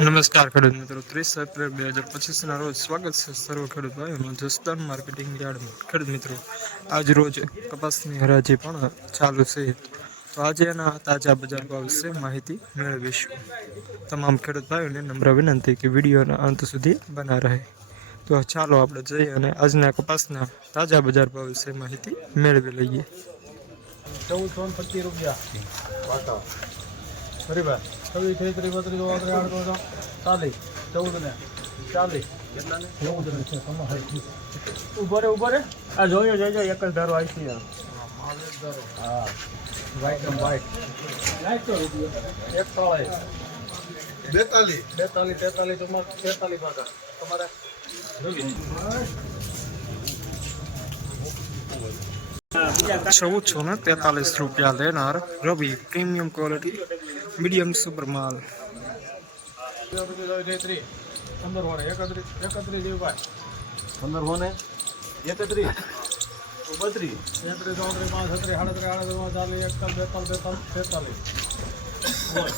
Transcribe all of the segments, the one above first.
નમસ્કાર ખેડૂત મિત્રો. ત્રીસ એપ્રિલ બે હજાર પચીસના રોજ સ્વાગત છે સર્વ ખેડૂત ભાઈઓનું જસદાન માર્કેટિંગ યાર્ડમાં. ખેડૂત મિત્રો આજ રોજ કપાસની હરાજી પણ ચાલુ છે. તો આજે એના તાજા બજાર ભાવ વિશે માહિતી મેળવીશું. તમામ ખેડૂત ભાઈઓને નમ્ર વિનંતી કે વિડીયોના અંત સુધી બના રહે. તો ચાલો આપણે જઈએ અને આજના કપાસના તાજા બજાર ભાવ વિશે માહિતી મેળવી લઈએ. ચૌદ પચીસ રૂપિયા. વાટા બરાબર છવ્વીસ ત્રીસ બત્રીસ ઓગણત્રીસ આડત્રીસ ચાલીસ ચૌદ ને ચાલીસ. ચૌદ ને છે ઊભો રે ઊભો રે. આ જોયો જોજો એક જ ધારો આવી હા વ્હાઈટ ને વ્હાઈટ એક સાળે બેતાલીસ. બેતાલીસ તેતાલીસ તમારે તેતાલીસ ભાગા તમારે? ચૌદસો ને તેતાલીસ રૂપિયા લેનાર Ravi premium quality medium super માલ પંદર હોને એકત્રીસ એકત્રીસ જેવું ભાઈ પંદર હોને એકત્રીસ બત્રીસ તેત્રીસ ચોત્રીસ પાંચ છત્રીસ સાડત્રીસ આડત્રીસ ચાલીસ એકતાલીસ બેતાલીસ બેતાલીસ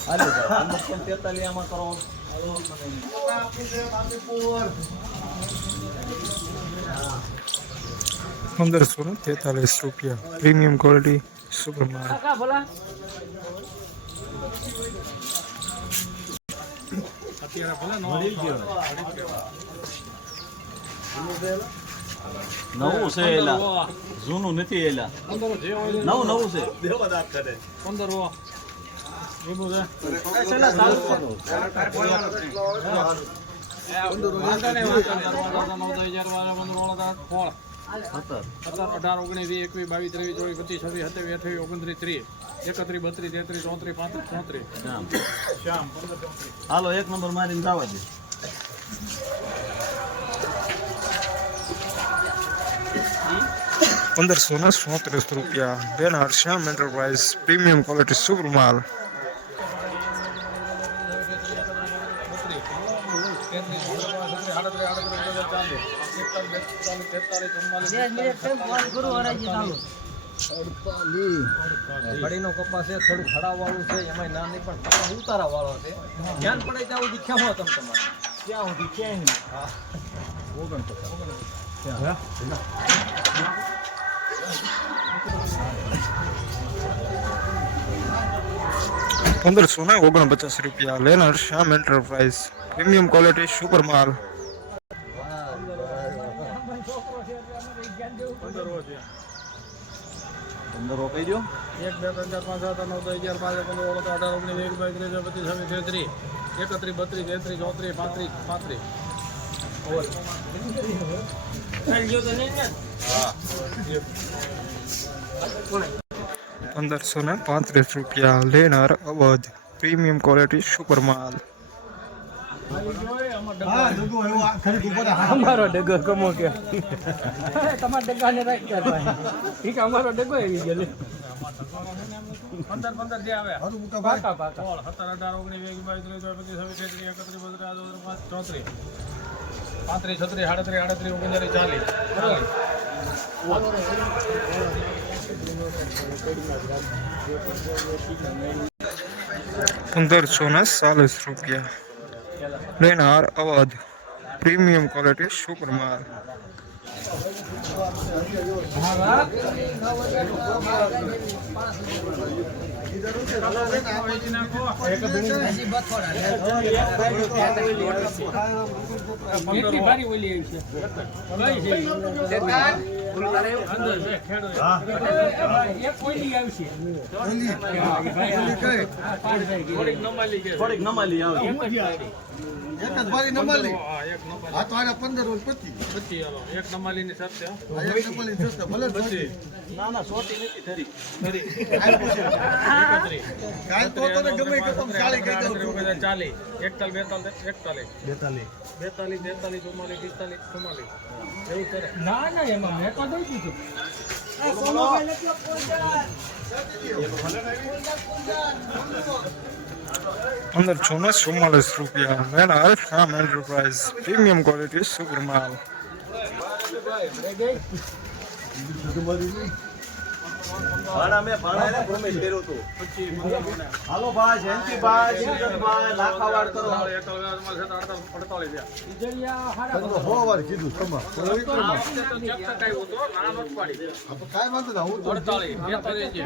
તેતાલીસ તેતાલીસ આમાં કરો પંદરસો ને તેતાલીસ રૂપિયા પ્રીમિયમ ક્વોલિટી સુપર નવું છે એલા જૂનું નથી એલા નવું નવું છે પંદર વાંધો નહીં, વાંધો નહીં. સત્તર, સત્તર અઢાર ઓગણીસ વીસ એકવીસ બાવીસ ત્રેવીસ ચોવીસ પચીસ છવ્વીસ સત્યાવીસ અઠાવીસ ઓગણત્રીસ ત્રીસ એકત્રીસ બત્રીસ તેત્રીસ ચોત્રીસ પાંત્રીસ ચોત્રીસ શ્યામ. હાલો એક નંબર મારીને જવા દે. પંદરસો ને સોત્રીસ રૂપિયા. બેન Shyam enterprise premium quality super માલ બત્રીસ તેત્રીસ ચોત્રીસ આડત્રીસ આડત્રીસ ઓગણત્રીસ ચાલીસ એકતાલીસ બેતાલીસ તેતાલીસ ચુમ્માલીસ ઘડીનો કપાસ છે થોડું ખડા વાળું છે એમાં નાની પણ કપાસ ઉતારા વાળો છે ધ્યાન પડે ત્યાં સુધી ખેમો તમે તમારે ક્યાં સુધી ક્યાંય પંદરસો ને ઓગણપચાસ રૂપિયા લેનાર Shyam enterprise premium quality super માલ પંદર હો છે પંદર રોકાઈ દો એક બે ત્રણ ચાર પાંચ સાત નવ દસ અગિયાર બાર પંદર ઓગણ અઢાર ઓગણીસ વીસ બાવીસ ત્રીસ પચીસ છવ્વીસ તેત્રીસ એકત્રીસ બત્રીસ તેત્રીસ ચોત્રીસ પાંત્રીસ પાંત્રીસ. પંદરસો ને પાંત્રીસ રૂપિયા લેનાર અવધ પ્રીમિયમ ક્વોલિટી સુપર માલ. અમારો ડગો કમો કે. તમારા ડગાને રાખ્યા ભાઈ. ઠીક અમારો ડગો આવી ગયો પંદર પંદર જે આવે. પાકા પાકા. સોળ સત્તર અઢાર ઓગણીસ વીસ બાવીસ ત્રીસ પચીસ છવ્વીસ તેત્રીસ એકત્રીસ બત્રીસ ચોત્રીસ પાંત્રીસ છત્રીસ સાડત્રીસ આડત્રીસ ઓગણચાલીસ ચાલીસ. ચાલીસ. પંદરસો ને ચાલીસ રૂપિયા. લેનાર અવધ પ્રીમિયમ ક્વોલિટી સુપર માલ થોડીક નમાલી નમાલી આવે એક જ બારી નંબરલી હા તો આના પંદર રોજ પચીસ. પચીસ હાલો એક નમાલીની સાથે હો. નમાલી ભલે ના ના સોટી નથી ધરી. ફરી કાંઈ તો તને ગમે કે તમે ચાલી કહી દઉં છું. ચાલીસ. એકતાલીસ બેતાલીસ એકતાલીસ. બેતાલીસ. બેતાલીસ તેતાલીસ ચુમ્માલીસ પિસ્તાલીસ ચુમ્માલીસ. એવું કરે. ના ના એમાં મેં તો દઈ દીધું. પંદરસો ને ચુમ્માલીસ રૂપિયા. લેનાર Shyam enterprise premium quality super માલ ભાડા મેં ભાણા promise કર્યું હતું. હાલો ભાઈ જયંતિભાઈ સુરજભાઈ લાખાવાડ કરો. હો વાર કીધું તમારે. કાંઈ વાંધો ના હું તો ભાઈ ને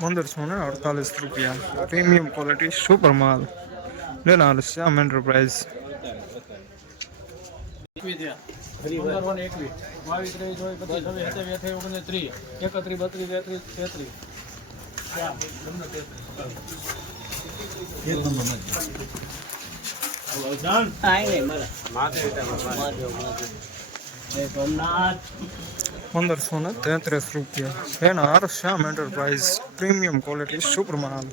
પંદરસો ને અડતાલીસ રૂપિયા પ્રીમિયમ ક્વોલિટી સુપર માલ લેનાર શ્યામ એન્ટરપ્રાઇઝ પંદર ને એકવીસ બાવીસ ત્રેવીસ ચોવીસ પચીસ છવ્વીસ સત્યાવીસ અઠાવીસ ઓગણત્રીસ ત્રીસ એકત્રીસ બત્રીસ તેત્રીસ રૂપિયા. લેનાર Shyam enterprise premium quality super માલ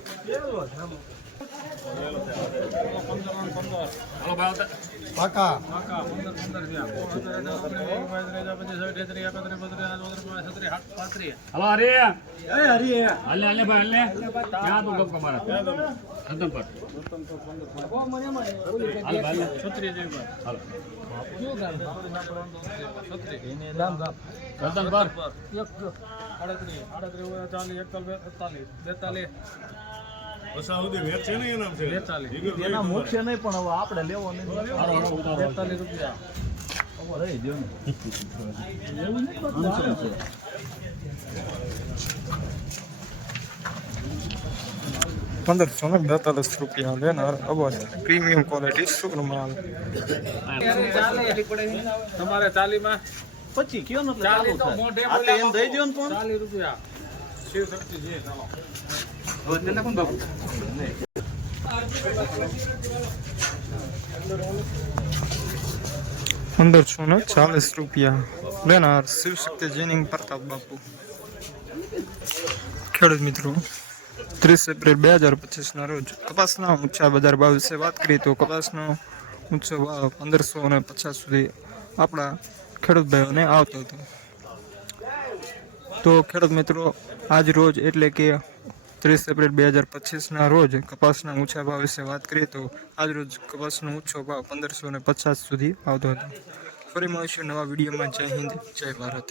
પાકા. હલો હરે. હલે હલે ભાઈ હલે. ક્યાં તું ગપ કમારા ખતમ પર હાલ જેવી હાલો. ખતમ પર આડત્રીસ. આડત્રીસ ચાલીસ. એકતાલીસ. બેતાલીસ. એના મૂકશે નહીં પણ હવે આપણે લેવો નહીં હારો હારો ઉતારો. બેતાલીસ રૂપિયા. રહી ને. પંદરસો ને બેતાલીસ રૂપિયા લેનાર અવાજ પ્રીમિયમ ક્વોલિટી સુપર માલ? તમારે ચાલીમાં પછી કયો ને ચાલુ ચાલી થાય. આ તો એમ દઈ દ્યો ને પણ ચાલીસ રૂપિયા. પંદરસો ને? ચાલીસ રૂપિયા. લેનાર શિવશક્તિ જેનિંગ પ્રતાપ બાપુ. ખેડૂત મિત્રો, ત્રીસ એપ્રિલ બે હજાર પચીસના રોજ કપાસના ઊંચા બજાર ભાવ વિશે વાત કરીએ તો કપાસનો ઊંચો ભાવ પંદરસો અને પચાસ સુધી આપણા ખેડૂત ભાઈઓને આવતો હતો. તો ખેડૂત મિત્રો, આજ રોજ એટલે કે ત્રીસ એપ્રિલ બે હજાર પચીસના રોજ કપાસના ઊંચા ભાવ વિશે વાત કરીએ તો આજ રોજ કપાસનો ઊંચો ભાવ પંદરસો ને પચાસ સુધી આવતો હતો. ફરી મળીશું નવા વિડીયોમાં. જય હિન્દ, જય ભારત.